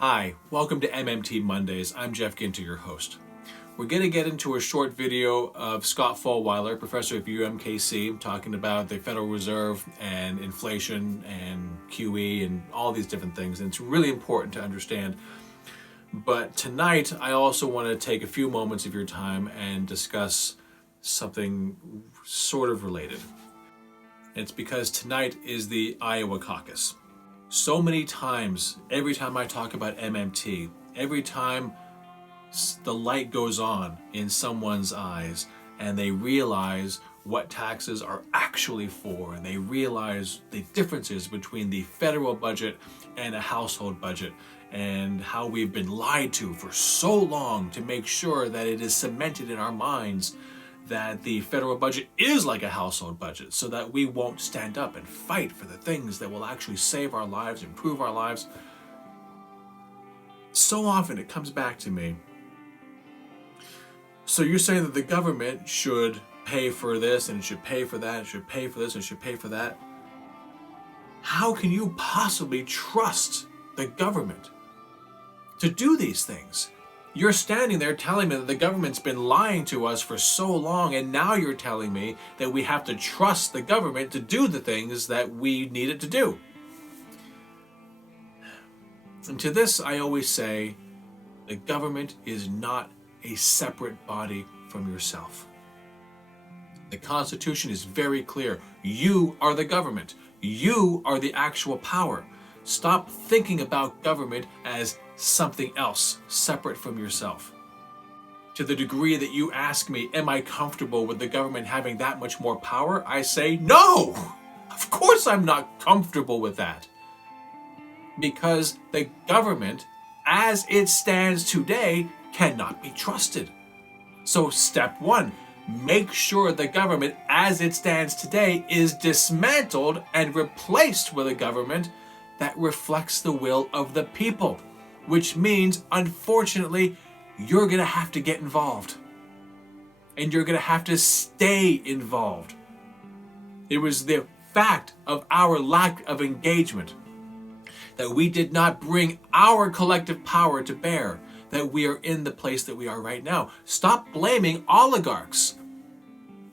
Hi, welcome to MMT Mondays. I'm Jeff Ginter, your host. We're going to get into a short video of Scott Fulwiler, professor at UMKC, talking about the Federal Reserve and inflation and QE and all these different things. And it's really important to understand. But tonight, I also want to take a few moments of your time and discuss something sort of related. It's because tonight is the Iowa caucus. So many times, every time I talk about MMT, every time the light goes on in someone's eyes and they realize what taxes are actually for, and they realize the differences between the federal budget and a household budget, and how we've been lied to for so long to make sure that it is cemented in our minds that the federal budget is like a household budget, so that we won't stand up and fight for the things that will actually save our lives, improve our lives. So often it comes back to me. So you're saying that the government should pay for this, and it should pay for that, it should pay for this, and it should pay for that. How can you possibly trust the government to do these things? You're standing there telling me that the government's been lying to us for so long, and now you're telling me that we have to trust the government to do the things that we need it to do. And to this, I always say, the government is not a separate body from yourself. The Constitution is very clear. You are the government. You are the actual power. Stop thinking about government as something else separate from yourself. To the degree that you ask me, am I comfortable with the government having that much more power? I say, no! Of course I'm not comfortable with that. Because the government, as it stands today, cannot be trusted. So step one, make sure the government, as it stands today, is dismantled and replaced with a government that reflects the will of the people. Which means, unfortunately, you're going to have to get involved. And you're going to have to stay involved. It was the fact of our lack of engagement, that we did not bring our collective power to bear, that we are in the place that we are right now. Stop blaming oligarchs.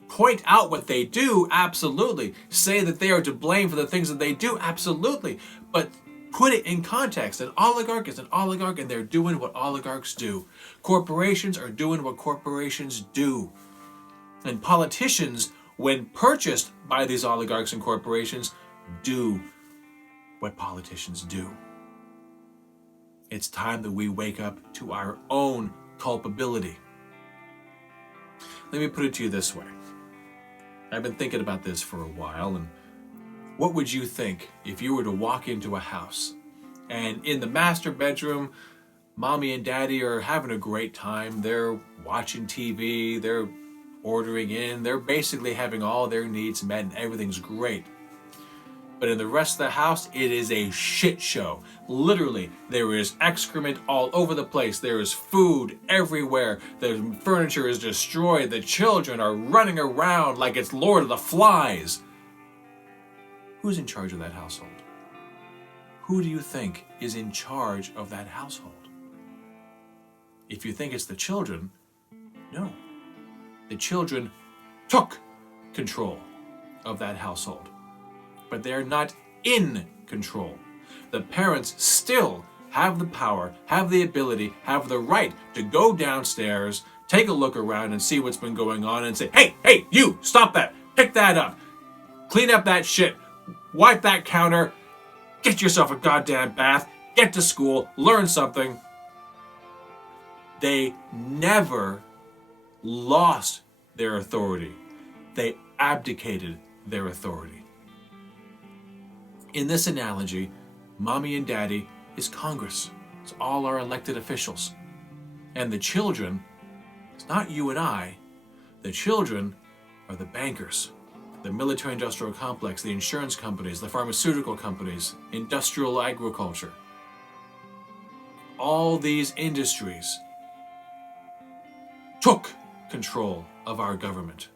Point out what they do, absolutely. Say that they are to blame for the things that they do, absolutely. But put it in context. An oligarch is an oligarch, and they're doing what oligarchs do. Corporations are doing what corporations do. And politicians, when purchased by these oligarchs and corporations, do what politicians do. It's time that we wake up to our own culpability. Let me put it to you this way. I've been thinking about this for a while, and what would you think if you were to walk into a house and in the master bedroom, mommy and daddy are having a great time, they're watching TV, they're ordering in, they're basically having all their needs met and everything's great. But in the rest of the house, it is a shit show. Literally, there is excrement all over the place. There is food everywhere. The furniture is destroyed. The children are running around like it's Lord of the Flies. Who's in charge of that household? Who do you think is in charge of that household? If you think it's the children, no. The children took control of that household. But they're not in control. The parents still have the power, have the ability, have the right to go downstairs, take a look around and see what's been going on and say, hey, you, stop that, pick that up, clean up that shit, wipe that counter, get yourself a goddamn bath, get to school, learn something. They never lost their authority. They abdicated their authority. In this analogy, mommy and daddy is Congress. It's all our elected officials. And the children, it's not you and I, the children are the bankers, the military-industrial complex, the insurance companies, the pharmaceutical companies, industrial agriculture. All these industries took control of our government.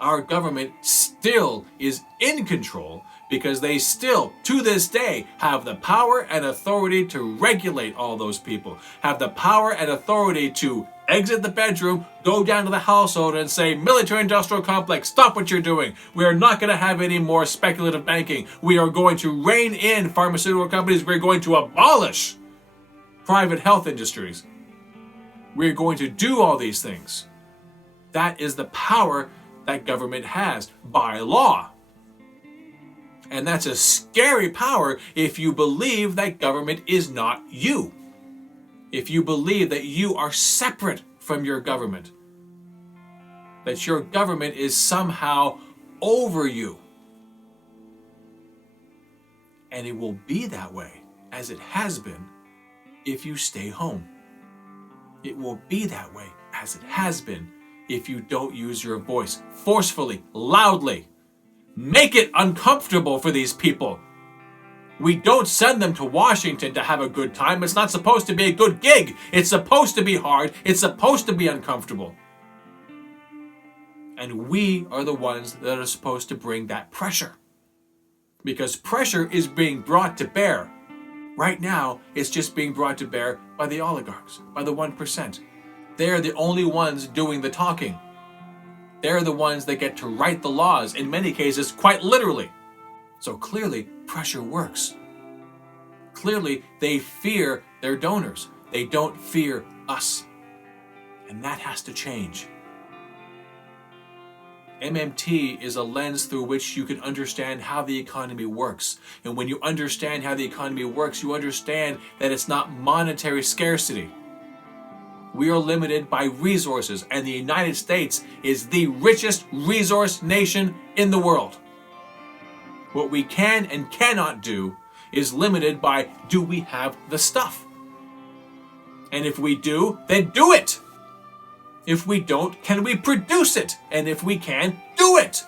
Our government still is in control because they still, to this day, have the power and authority to regulate all those people, have the power and authority to exit the bedroom, go down to the household and say, military-industrial complex, stop what you're doing. We are not going to have any more speculative banking. We are going to rein in pharmaceutical companies. We're going to abolish private health industries. We're going to do all these things. That is the power that government has by law. And that's a scary power if you believe that government is not you. If you believe that you are separate from your government, that your government is somehow over you. And it will be that way, as it has been, if you stay home. It will be that way, as it has been, if you don't use your voice forcefully, loudly. Make it uncomfortable for these people. We don't send them to Washington to have a good time. It's not supposed to be a good gig. It's supposed to be hard. It's supposed to be uncomfortable. And we are the ones that are supposed to bring that pressure. Because pressure is being brought to bear. Right now, it's just being brought to bear by the oligarchs, by the 1%. They're the only ones doing the talking. They're the ones that get to write the laws, in many cases, quite literally. So clearly, pressure works. Clearly, they fear their donors. They don't fear us. And that has to change. MMT is a lens through which you can understand how the economy works. And when you understand how the economy works, you understand that it's not monetary scarcity. We are limited by resources, and the United States is the richest resource nation in the world. What we can and cannot do is limited by, do we have the stuff? And if we do, then do it. If we don't, can we produce it? And if we can, do it.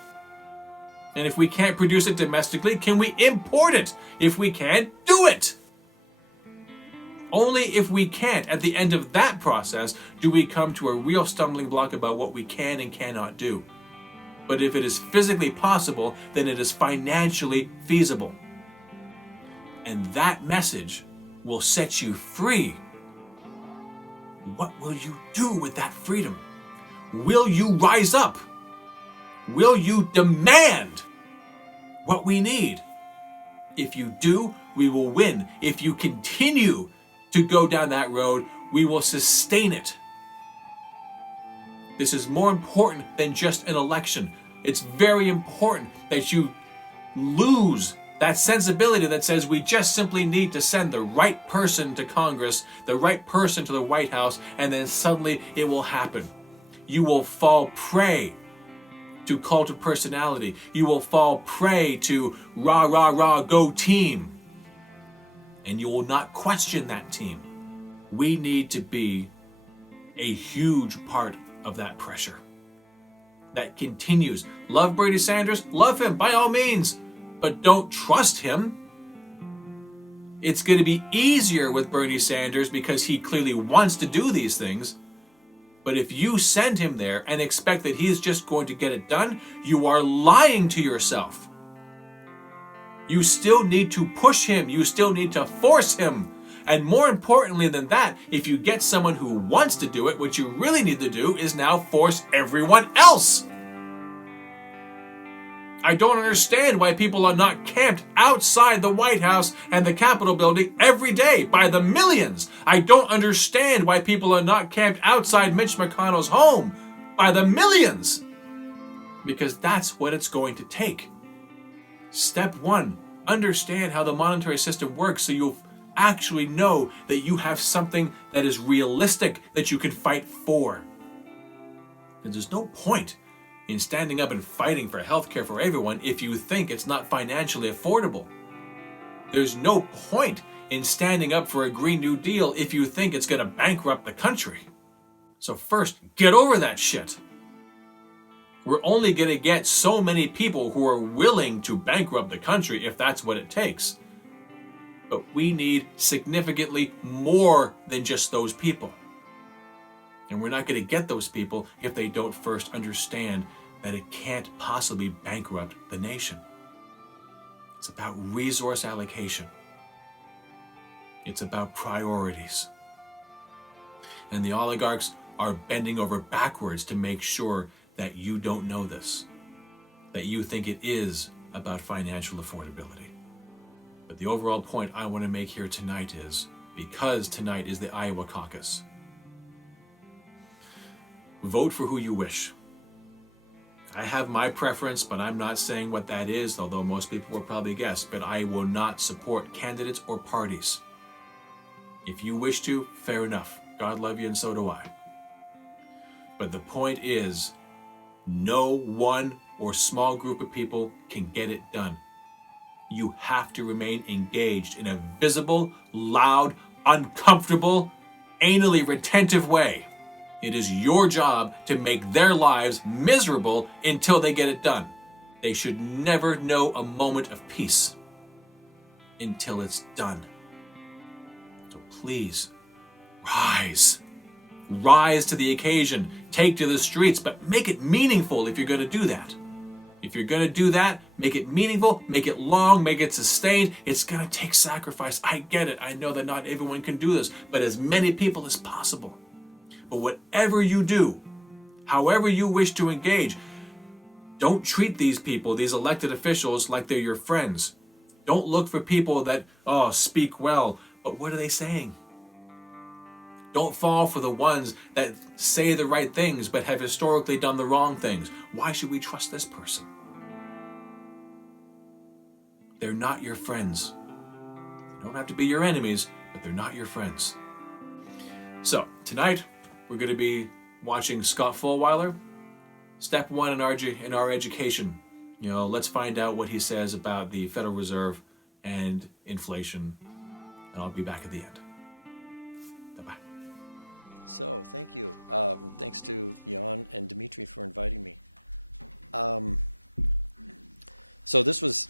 And if we can't produce it domestically, can we import it? If we can, do it. Only if we can't, at the end of that process, do we come to a real stumbling block about what we can and cannot do. But if it is physically possible, then it is financially feasible. And that message will set you free. What will you do with that freedom? Will you rise up? Will you demand what we need? If you do, we will win. If you continue to go down that road, we will sustain it. This is more important than just an election. It's very important that you lose that sensibility that says we just simply need to send the right person to Congress, the right person to the White House, and then suddenly it will happen. You will fall prey to cult of personality. You will fall prey to rah, rah, rah, go team. And you will not question that team. We need to be a huge part of that pressure that continues. Love Bernie Sanders? Love him by all means, but don't trust him. It's going to be easier with Bernie Sanders because he clearly wants to do these things. But if you send him there and expect that he's just going to get it done, you are lying to yourself. You still need to push him. You still need to force him. And more importantly than that, if you get someone who wants to do it, what you really need to do is now force everyone else. I don't understand why people are not camped outside the White House and the Capitol building every day by the millions. I don't understand why people are not camped outside Mitch McConnell's home by the millions. Because that's what it's going to take. Step one, understand how the monetary system works so you'll actually know that you have something that is realistic that you can fight for. And there's no point in standing up and fighting for healthcare for everyone if you think it's not financially affordable. There's no point in standing up for a Green New Deal if you think it's going to bankrupt the country. So first, get over that shit. We're only going to get so many people who are willing to bankrupt the country if that's what it takes. But we need significantly more than just those people. And we're not going to get those people if they don't first understand that it can't possibly bankrupt the nation. It's about resource allocation. It's about priorities. And the oligarchs are bending over backwards to make sure that you don't know this, that you think it is about financial affordability. But the overall point I want to make here tonight is, because tonight is the Iowa caucus, vote for who you wish. I have my preference, but I'm not saying what that is, although most people will probably guess, but I will not support candidates or parties. If you wish to, fair enough. God love you and so do I. But the point is, no one or small group of people can get it done. You have to remain engaged in a visible, loud, uncomfortable, anally retentive way. It is your job to make their lives miserable until they get it done. They should never know a moment of peace until it's done. So please, rise. Rise to the occasion. Take to the streets, but make it meaningful if you're going to do that. If you're going to do that, make it meaningful, make it long, make it sustained. It's going to take sacrifice. I get it. I know that not everyone can do this, but as many people as possible. But whatever you do, however you wish to engage, don't treat these people, these elected officials, like they're your friends. Don't look for people that, speak well, but what are they saying? Don't fall for the ones that say the right things but have historically done the wrong things. Why should we trust this person? They're not your friends. They don't have to be your enemies, but they're not your friends. So, tonight, we're going to be watching Scott Fulweiler. Step one in our education. Let's find out what he says about the Federal Reserve and inflation. And I'll be back at the end. Bye-bye. So, thank you. Thanks to Jan and Dimitri for inviting me. So this was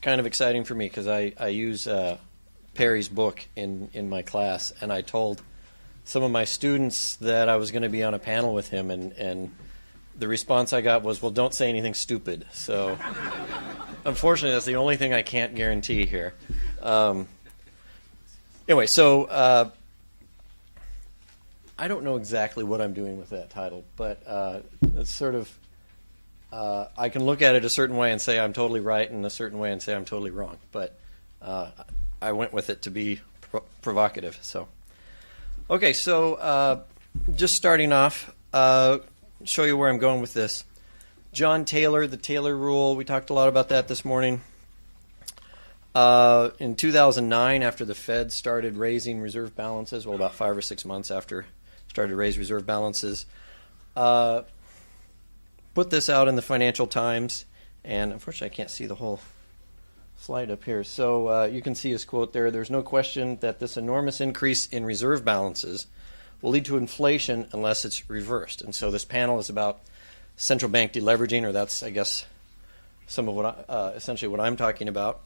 kind of exciting for me because I use Perry's book in my class, and I told some of my students that I was going to be on a panel with him, and the response I got was, well, don't say anything stupid. So unfortunately, that's the only thing I can't guarantee here. Anyway, so I don't know exactly what I'm doing with that title, but it's sort of, I can look at it a certain way and say I'm totally right, and a certain way and say I'm totally wrong. But I went with it to be provocative. So, okay, so just starting off, show you where I'm going with this. John Taylor, the Taylor Rule, we talked a lot about that this morning. In 2009, after the Fed started raising reserve balances, well, about 5 or 6 months after started to raise reserve balances, put this out in the Financial Times, and unfortunately I can't see the whole slide up here. So you can see his quote there. There's no question that this enormous increase in reserve balances will lead to inflation unless it's reversed. And so this panel is about central bank deleveraging, or that's, I guess, some of what essentially what I'm talking about.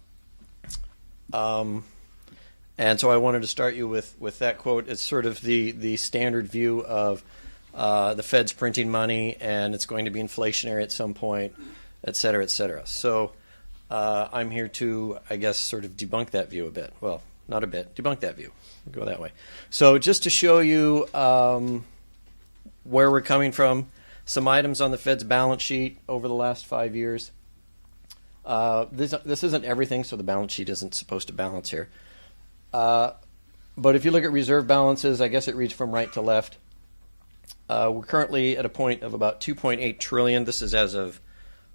And so I wanted to start you with that quote. It's sort of the standard view of the Fed's printing money, and it's going to be inflationary at some point, et cetera, et cetera. So I'm here to, I guess, sort of debunk that view a bit. Well, not a bit, debunk that view. We'll go that way. So just to show you where we're coming from, some items on the Fed's balance sheet over the last 5 years. This isn't everything, so the balance sheet isn't supposed to balance here. But if you look at reserve balances, I guess it reads from right to left. We're currently at a point of about $2.8 trillion. This is as of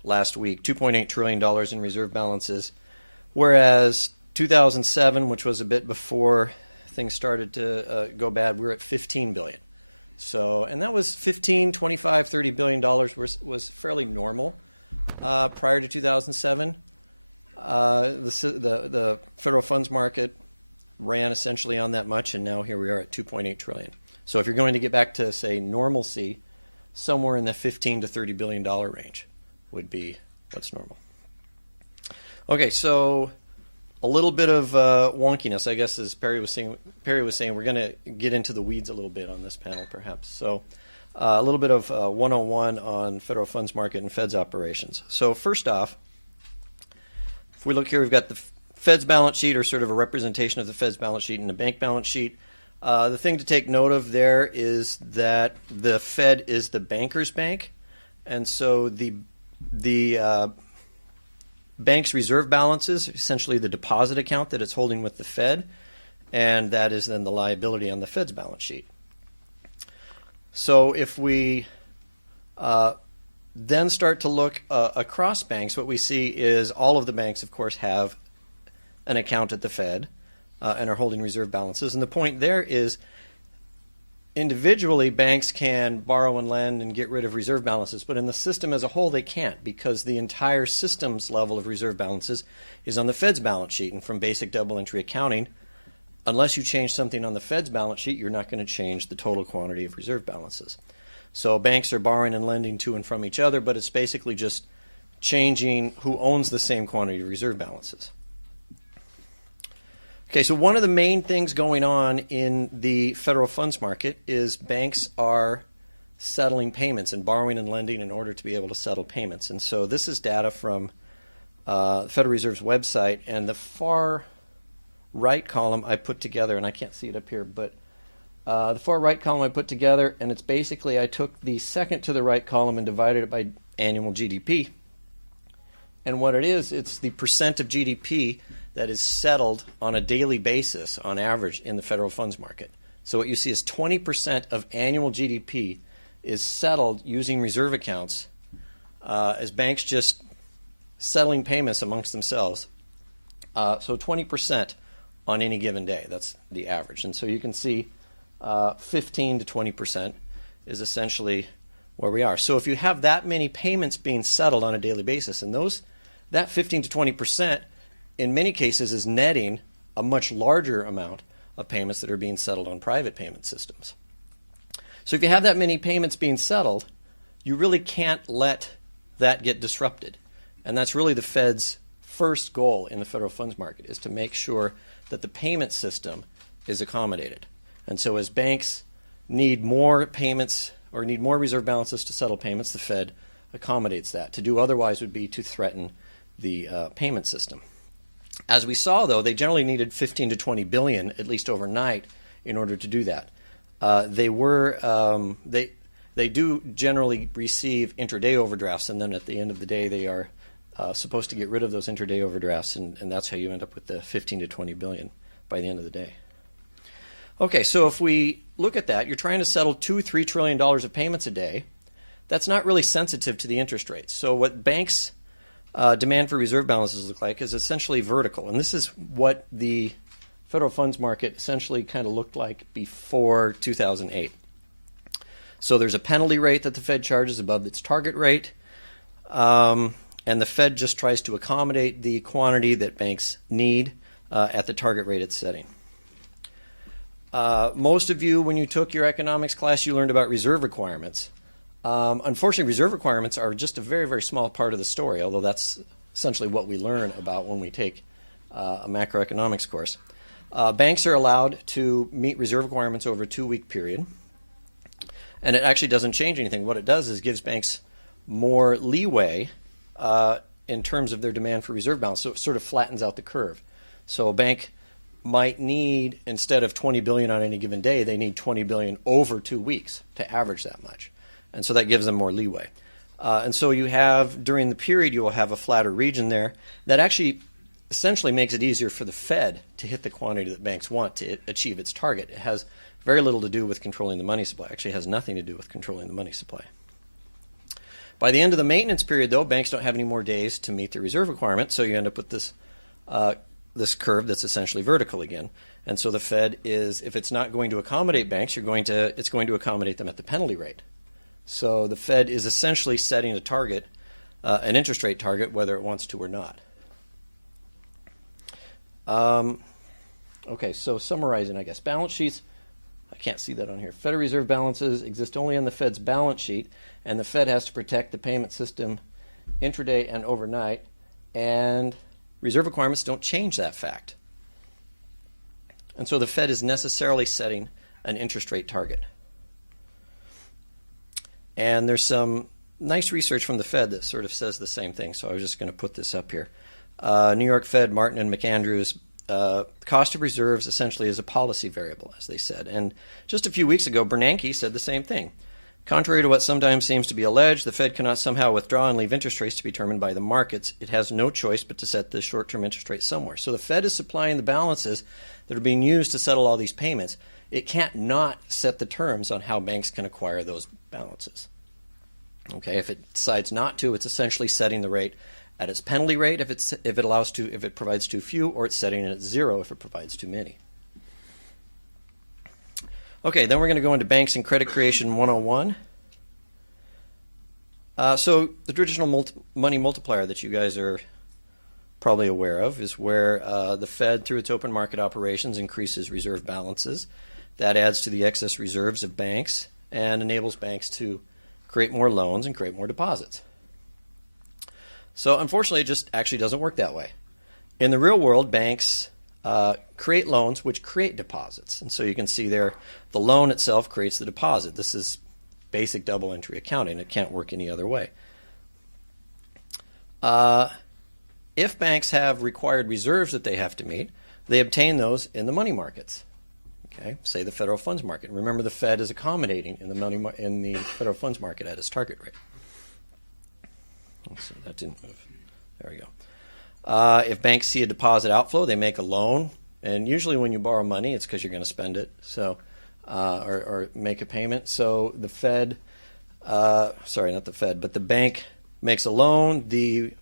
last week, $2.8 trillion in reserve balances, whereas 2007, which was a bit before things started to go bad, we were at $15 billion. So, and that was $15, $25, $30 billion was fairly normal prior to 2007. The federal funds market ran essentially on that much, and now here we are at $2.8 trillion. So if you're going to get back to, say, normalcy, somewhere in the $15 to $30 billion range would be what's normal. Okay, so a little bit of wonkiness, I guess, as Perry was saying, we're going to get into the weeds a little bit on this panel, perhaps. So A little bit of 101 on federal funds market and Fed's operations. So first off, if we look here, we've got the Fed's balance sheet, or sort of a representation of the Fed's balance sheet, and the bank balance sheet. The thing to take note of there is that the Fed is the banker's bank, and so the bank's reserve balance is essentially the deposit account that it's holding with the Fed, and that is then the liability on the Fed's balance sheet. So if we then start to look across banks, what we see is all of the banks, of course, have an account at the Fed and are holding reserve balances. And the point there is individually banks can borrow and lend and get rid of reserve balances, but in the system as a whole they can't, because the entire system's level of reserve balances is on the Fed's balance sheet. And from basic double entry accounting, unless you change something on the Fed's balance sheet, you're not going to change the total quantity of reserve balances. So banks are borrowing and lending to and from each other, but it's basically just changing who owns the same quantity of reserve balances. Okay, so one of the main things going on in the federal funds market is banks are settling payments and borrowing and lending in order to be able to settle payments. And so this is data from the Federal Reserve's website, and the far right column I put together, and I can't see it up here, but the far right column I put together, and it's basically I took the second to the right column and divided it by annual GDP. And what it is, it's the percent of GDP that is settled on a daily basis on average in the federal funds market. So what you see is 20% of annual GDP is settled using reserve accounts as banks just settling payments amongst themselves. So 20% on any given day, that's the average. And so you can see 15 to 20% is essentially where we are. So if you have that many payments being settled on a daily basis, and that 15 to 20% in many cases is netting a much larger amount of payments that are being settled on private payment systems. So if you have that many payments being settled, you really can't let that get disrupted. And that's really the Fed's first goal in the federal funds market, is to make sure that the payment system is accommodated. And so as banks need more payments or need more reserve balances to settle payments, the Fed accommodates that. To do otherwise would be to threaten the payment system. As we saw, though, they generally needed 15 to 20 billion, at least overnight, in order to do that. They do generally receive intraday overdrafts, and then at the end of the day, they are supposed to get rid of those intraday overdrafts, and that's how you end up with the 15 to 20 billion by the end of the day. Okay, so if we look at that, you're trying to settle $2-3 trillion of payments a day. That's not really sensitive to the interest rates. So what banks' demand for reserve balances look like is essentially vertical, and this is what the federal funds market essentially kind of looked like before 2008. So there's a penalty rate that the Fed charges above its target rate, and the Fed just tries to accommodate the quantity that banks need at the target rate it's setting. Most of you, when you took your economics class, you learned about reserve requirements. Unfortunately, reserve requirements are just a very, very small part of the story, although that's essentially what we learn about when we take a macroeconomics course. Banks are allowed to meet reserve requirements over a 2-week period, and it actually doesn't change anything. What it does is gives banks more leeway in terms of their demand for reserve balance, so it sort of flattens out the curve. So a bank might need, instead of 20 billion on any given day, they need 20 billion over 2 weeks to average that much. And so that gives them more leeway. And so you have, during the period, you will have a flatter region there that actually essentially makes it easier for the Fed to hit the quantity that banks want to achieve its target. It has very little to do with controlling the money supply. Actually, it has nothing to do with controlling the money supply. By the end of the maintenance period, though, banks don't have any more days to meet the reserve requirement, so you end up with this curve that's essentially vertical again. And so the Fed is, if it's not going to accommodate banks, it's going to accommodate them at the penalty rate. So the Fed is essentially setting a target, an interest rate target, whether it wants to or not. Okay, so summarizing, I guess, balance sheets. I can't see that on here. Federal Reserve balances exist only on the Fed's balance sheet, and the Fed has to protect the payment system intraday and overnight, and reserve requirements don't change that fact. And so the Fed is necessarily setting an interest rate target. And there's some nice research from the Fed that sort of says the same thing, so I was just going to put this up here. New York Fed, Martin and McAndrews, cost of reserves essentially is a policy variable, as they said. And just a few weeks ago, Bernanke said the same thing. Contrary to what sometimes seems to be alleged, the Fed cannot somehow withdraw and leave interest rates to be determined by the markets. It has no choice but to set the short-term interest rate somewhere. So the Fed is supplying the balances that are being used to settle all these payments. It can't not set the terms on how banks can acquire those balances. Okay, if it decides not to, it's essentially setting the rate at its penalty rate if it provides too few, or it's setting it at 0 if it provides too many. Okay, then we're going to go into Banks and Credit Creation 101. So the traditional money multiplier that you guys are probably aware of is where the Fed, through its open market operations, increases reserve balances. That adds to the excess reserves of banks and enables banks to create more loans and create more deposits. So unfortunately, it just actually doesn't work that way. In the real world, banks create loans which create deposits. And so you can see there, the loan itself creates the deposit. This is basic double entry accounting. It can't work any other way. If banks have required reserves that they have to meet, they obtain those in the money markets. Okay, say the federal funds market. Remember, the Fed is accommodating in the federal funds market at its target rate. Let's see, that didn't move. There we go. If banks see a deposit outflow, they make a loan, and usually when you borrow money, it's because you're going to spend it, so or make a payment. So the Fed, sorry, not the Fed, but the bank makes a loan. The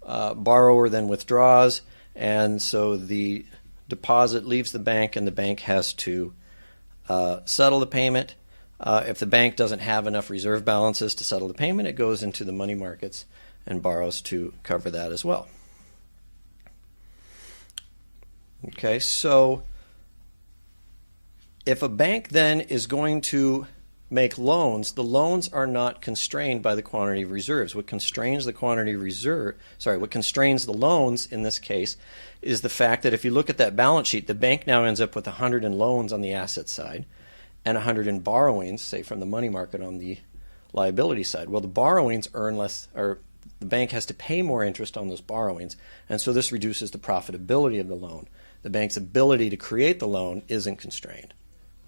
borrower then withdraws, and so the deposit leaves the bank, and the bank has to settle the payment. If the bank doesn't have enough reserve balances to settle the payment, it goes into the money markets and borrows to cover that as well. Okay, so if a bank then is going to make loans, the loans are not constrained by the quantity of reserves. What constrains the what constrains the loans in this case is the fact that if you look at that balance sheet, the bank now ends up with 100 in loans on the asset side and 100 in borrowings, say from the money market on the liability side. Well, the borrowings earn less, or the bank has to pay more interest on those borrowings, and so this reduces the profitability of the loan. The bank's ability to create the loan isn't constrained.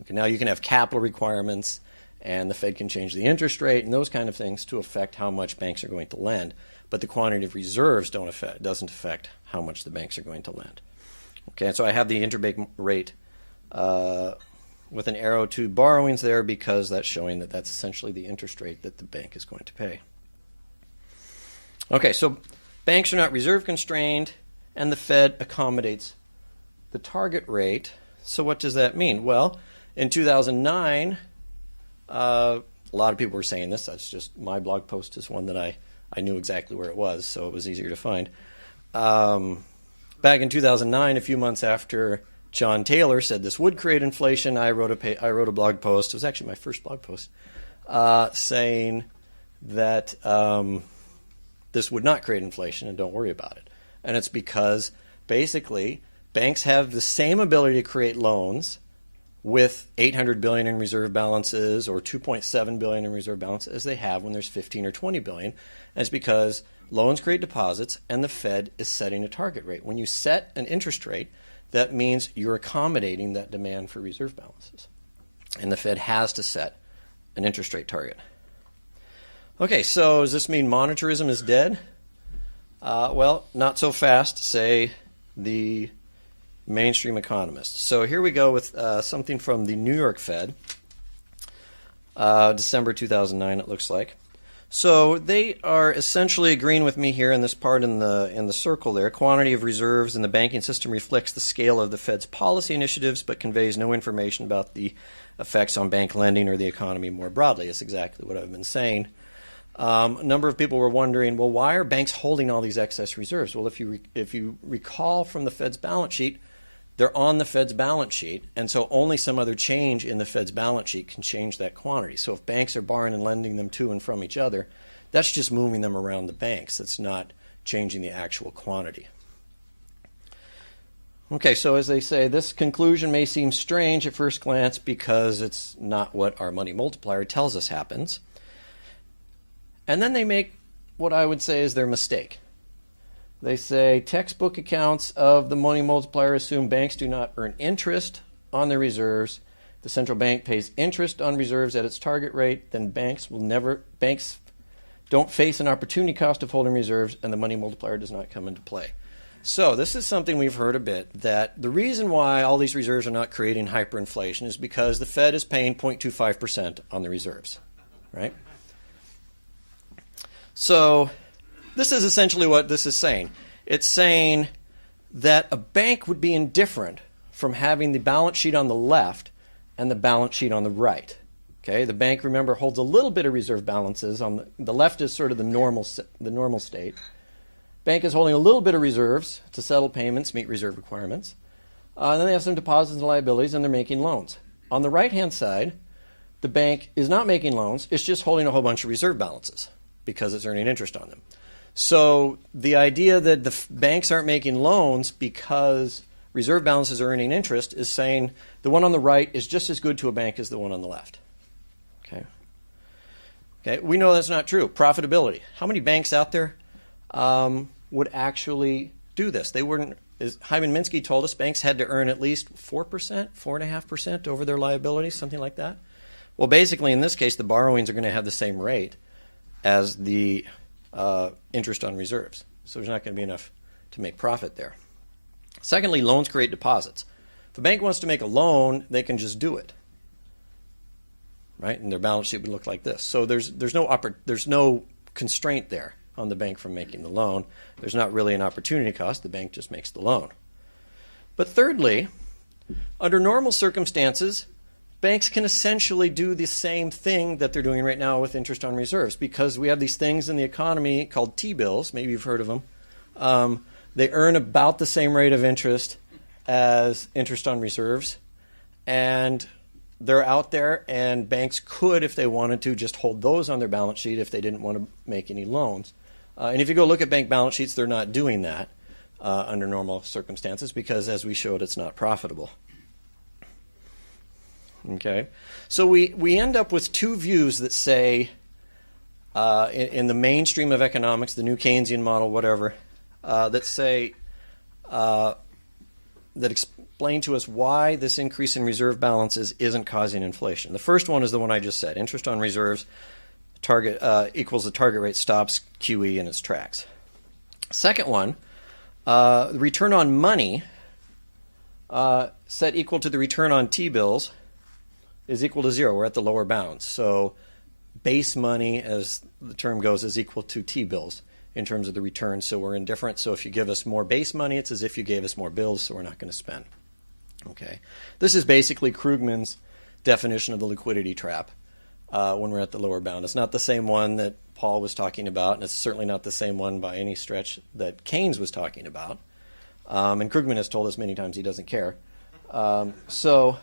Okay, now you can have capital requirements, and the Fed can change the interest rate and those kind of things to affect how much banks are going to lend, but the quantity of reserves doesn't affect how much the banks are going to lend. Okay, and so I have the interbank rate with an arrow to borrowings there because that's showing that that's essentially the interest rate that the bank is going to pay. Okay, so banks are not reserve constrained, and the Fed accommodates the target rate. So what does that mean? Well, in 2009, a lot of people were saying this. That's just my blog post is one that I knew exactly where it was, so it was easier to find. Back in 2009, a few months after John Taylor said this would create inflation, I wrote a blog post. It was actually my first blog post saying that this would not create inflation and don't worry about it. And it's because basically banks have the same ability to create loans with $800 billion in reserve balances or $2.7 billion in reserve balances as they have when there's 15 or 20 billion. And it's because loans create deposits and the Fed is setting a target rate. When you set an interest rate, that means you're accommodating that demand for reserve balances. And the Fed has to set an interest rate target. Okay, so does this mean monetarism is dead? Well, not so fast, say the mainstream economists. So here we go with something from the New York Fed, December 2009 it looks like. So they are essentially agreeing with me here in this part in the circle there. Quantity of reserves in the banking system reflects the scale of the Fed's policy initiatives but conveys no information about the effects on bank lending or the economy more broadly. That's exactly what I've been saying. A number of people were wondering, well, why are banks holding all these excess reserves? Well, if you recall from the Fed's balance sheet, they're on the Fed's balance sheet, and so only some other change in the Fed's balance sheet can change that quantity. So if banks are borrowing and lending them to and from each other, that's just moving them around the banks. That's not changing the actual quantity. Okay, so as they say, this conclusion may seem strange at first glance because it's not what our money multiplier tells us happens. And then they make what I would say is their mistake. They say textbook accounts of the money multiplier assume banks do not earn interest on their reserves. The central bank pays interest on reserves at its target rate, then banks don't face an opportunity cost of holding reserves, and the money multiplier does not come into play. So this is something we've heard a bit, that the reason why all these reserves are not creating hyperinflation is because the Fed is paying 0.25% on the reserves, right? So this is essentially what this is saying. It's saying that a bank would be indifferent from having the balance sheet on the left and the balance sheet on the right. Okay, the bank, remember, holds a little bit of reserve balances. On the left is sort of the normal state. Bank is holding a little bit of reserves to settle payments, meet reserve requirements. And then they have some deposits and liabilities, and they're making loans. On the right-hand side, the bank is not making loans. It's just holding a whole bunch of reserve balances because it's earning interest on them. So the idea that the banks aren't making loans because reserve balances are earning interest is saying the one on the right is just as good to a bank as the one on the left. Okay, we know that's not true. Profitability. How many banks out there would actually do this? They wouldn't. As Hyman Minsky told us, banks had to earn at least 4%, 4.5% over their liabilities, something like that. Well, basically, in this case, the borrowings are going to have the same rate as the interest on reserves. So there's not going to be enough to make profit there. Secondly, loans create deposits. If a bank wants to make a loan, they can just do it, right? And their balance sheet would look like this. So there's no constraint there on the bank from making the loan. There's not really an opportunity cost. The bank just makes the loan. But thirdly, under normal circumstances, banks can essentially do the same thing that they're doing right now with interest on reserves, because we have these things in the economy called T-bills. Maybe you've heard of them. They earn about the same rate of interest as interest on reserves, and they're out there, and banks could, if they wanted to, just hold those on their balance sheet if they didn't want to make any loans. And if you go look at bank balance sheets, they're not doing that under normal circumstances because, as we showed, it's not profitable. Okay, so we end up with two views that say, in the mainstream of economics, the new Keynesian model, whatever, that say, that explain to us why this increase in reserve balances isn't causing inflation. The first one is the one I just said. Interest on reserves equals the target rate stops QE in its tracks. Second one, the return on money set equal to the return on T-bills is equal to zero. We're at the lower bounds. So base money, as the term goes, is equal to T-bills in terms of the return. So we're indifferent. So if you give us more base money, it's as if you gave us more bills, so we're not going to spend. Okay, this is basically Krugman's definition of the liquidity trap when we're at the lower bound. It's not the same one that Paul was talking about, and it's certainly not the same one by any stretch that Keynes was talking about. And Krugman has told us many times he doesn't care. So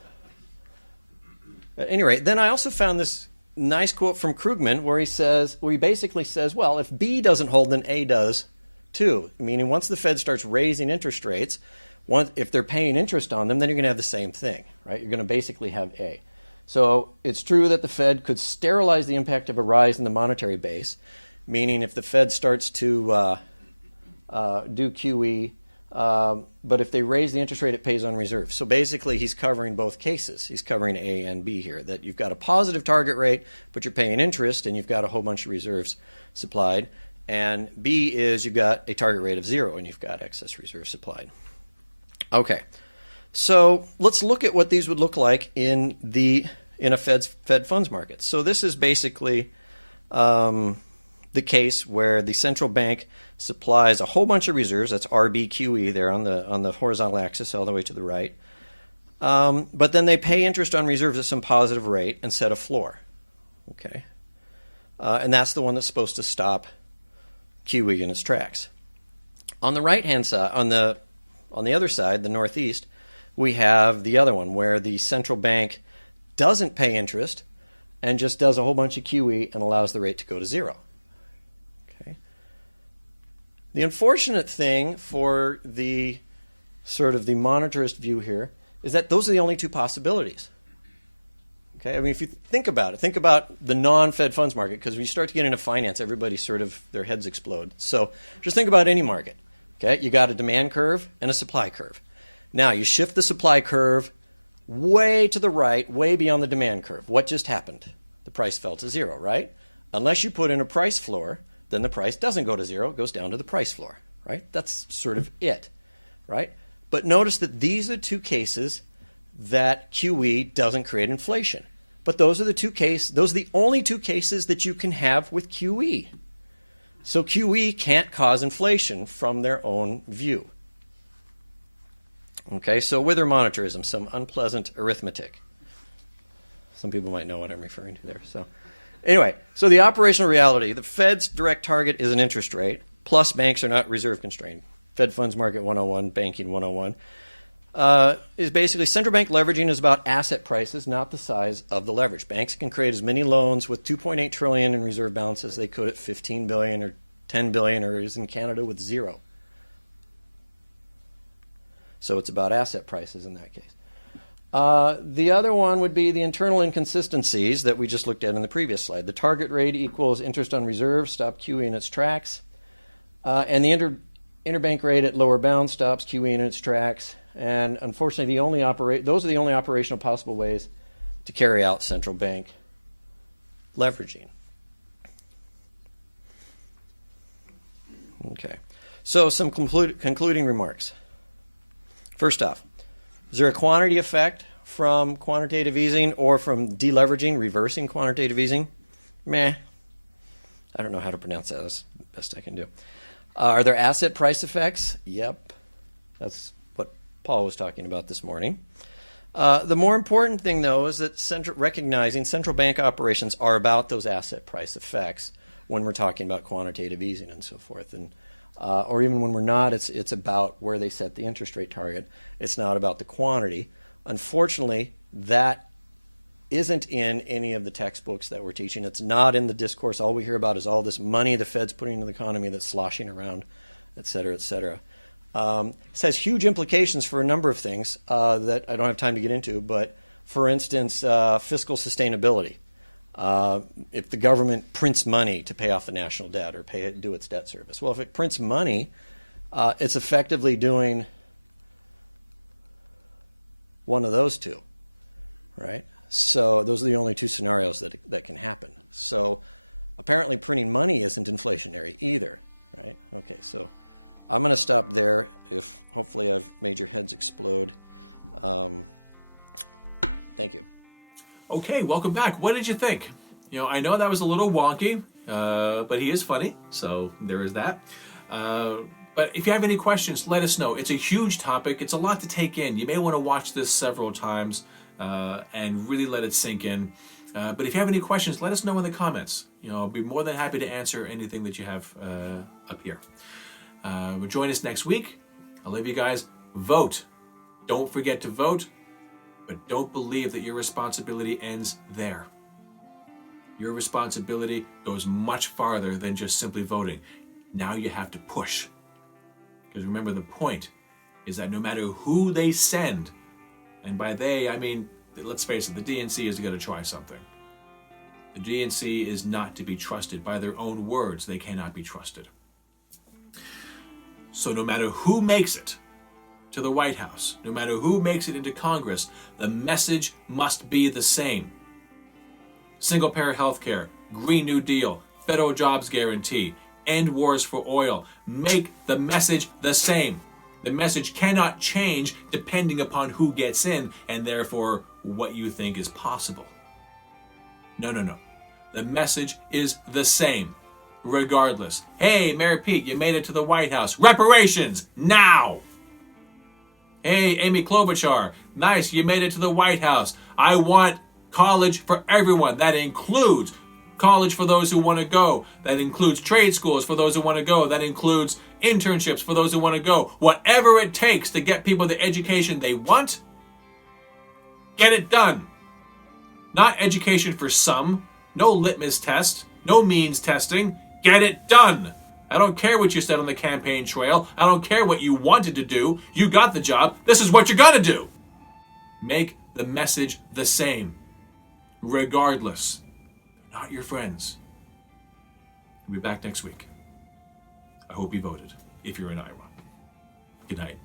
at any rate, then I also found this nice quote from Krugman where he basically says, well, if B doesn't hold, then A does too. Meaning once the Fed starts raising interest rates, if they're paying interest on them, then you're going to have the same thing, right? You're going to basically have A. So it's true that the Fed could sterilize the impact of a rise in the monetary base, meaning if the Fed starts to do QE, but if they raise the interest rate, it pays on reserve. So basically, he's covering both cases. He's covering A and B here, that you've got a positive target rate, but you're paying interest, and you've got a whole bunch of reserves supplied. And B is you've got a target rate of zero, and you've got excess reserves supplied. Okay, so let's look at what these would look like in a Fed funds market. So this is basically the case where the central bank supplies a whole bunch of reserves. That's RBQE there on the horizontal axis all the way to the right. But then they pay interest on reserves at some positive rate and set a floor. Okay, and that's the one that's supposed to stop QE in its tracks. On the right-hand side, on the other side, the northeast, we have the other one where the central bank doesn't pay interest and just does a whole bunch of QE and allows the rate to go to zero. Okay. The unfortunate thing for the sort of the monetarist view here is that those are the only two possibilities. Okay. Okay, I mean, if you think about it, think about the non-Fed funds market, because when you start to get into finance, everybody sort of, their heads explode. So just think about any market. Okay, you got a demand curve and a supply curve. Now you shift the supply curve way to the right, way beyond the demand curve. What just happened? The price fell to zero, right? Unless you put in a price floor, then the price doesn't go to zero, it goes down to the price floor, right? That's sort of it, right? But notice that these are two cases that QE doesn't create inflation. But those are the only two cases that you can have with QE. So QE can't cause inflation from their own view. Okay, so Wither monetarism, some unpleasant arithmetic. Some people might know what I'm referring to there. So anyway, so the operational reality, the Fed's direct target is an interest rate, plus banks are not reserve constrained. Fed Funds Market 101, Banking 101. Is basically central bank leveraging is about asset prices, not the size of the leverage. Banks can create as many loans with $2.8 trillion in reserve balance as they could at $15 billion or $10 billion, or is in Canada with zero. So it's about asset prices in that case. The other one would be the internal inconsistencies that we just looked at in the previous slide. The target rate equals interest on reserve, stop QE in its tracks. And the interbank rate at lower bound stops QE in its tracks. And unfortunately, those are the only operational possible ways to carry out central bank leveraging. Okay, so some concluding remarks. First off, is there a quantity effect from quantitative easing or from deleveraging, reversing quantitative easing? Meh. I don't know how to pronounce that. That's the best I can do. Are there asset price effects? Yep. That's what Paul was talking about this morning. The more important thing, though, is that recognizing central bank operations are about those asset price effects when we're talking about quantitative easing and so forth. And or even when we're not, it's about where they set the interest rate target. It's not about the quantity. Unfortunately, that isn't in any of the textbooks that we're teaching. It's not in the discourse. All we hear about is all this money the Fed's putting into the economy that's sloshing around, et cetera, et cetera. This has huge implications for a number of things that I don't have time to get into, but for instance, fiscal sustainability. If the government prints money to pay off the national debt or do its debt service. Well, if it prints money, it's effectively doing one of those two, right? So those are the only two scenarios that can happen. So apparently printing money isn't inflationary either, right? Okay, so I'm going to stop there. If hopefully I've made your heads explode. Thank you. Okay, welcome back. What did you think? I know that was a little wonky, but he is funny, so there is that. But if you have any questions, let us know. It's a huge topic. It's a lot to take in. You may want to watch this several times and really let it sink in. But if you have any questions, let us know in the comments. I'll be more than happy to answer anything that you have up here. Join us next week. I'll leave you guys. Vote. Don't forget to vote. But don't believe that your responsibility ends there. Your responsibility goes much farther than just simply voting. Now you have to push. Because remember, the point is that no matter who they send, and by they, I mean, let's face it, the DNC is going to try something. The DNC is not to be trusted. By their own words, they cannot be trusted. So no matter who makes it to the White House, no matter who makes it into Congress, the message must be the same. Single-payer health care, Green New Deal, federal jobs guarantee, end wars for oil. Make the message the same. The message cannot change depending upon who gets in and therefore what you think is possible. No. The message is the same, regardless. Hey, Mayor Pete, you made it to the White House. Reparations, now! Hey, Amy Klobuchar, nice, you made it to the White House. I want college for everyone. That includes college for those who want to go. That includes trade schools for those who want to go. That includes internships for those who want to go. Whatever it takes to get people the education they want, get it done. Not education for some. No litmus test. No means testing. Get it done. I don't care what you said on the campaign trail. I don't care what you wanted to do. You got the job. This is what you're going to do. Make the message the same. regardless. They're not your friends. We'll be back next week. I hope you voted, if you're in Iowa. Good night.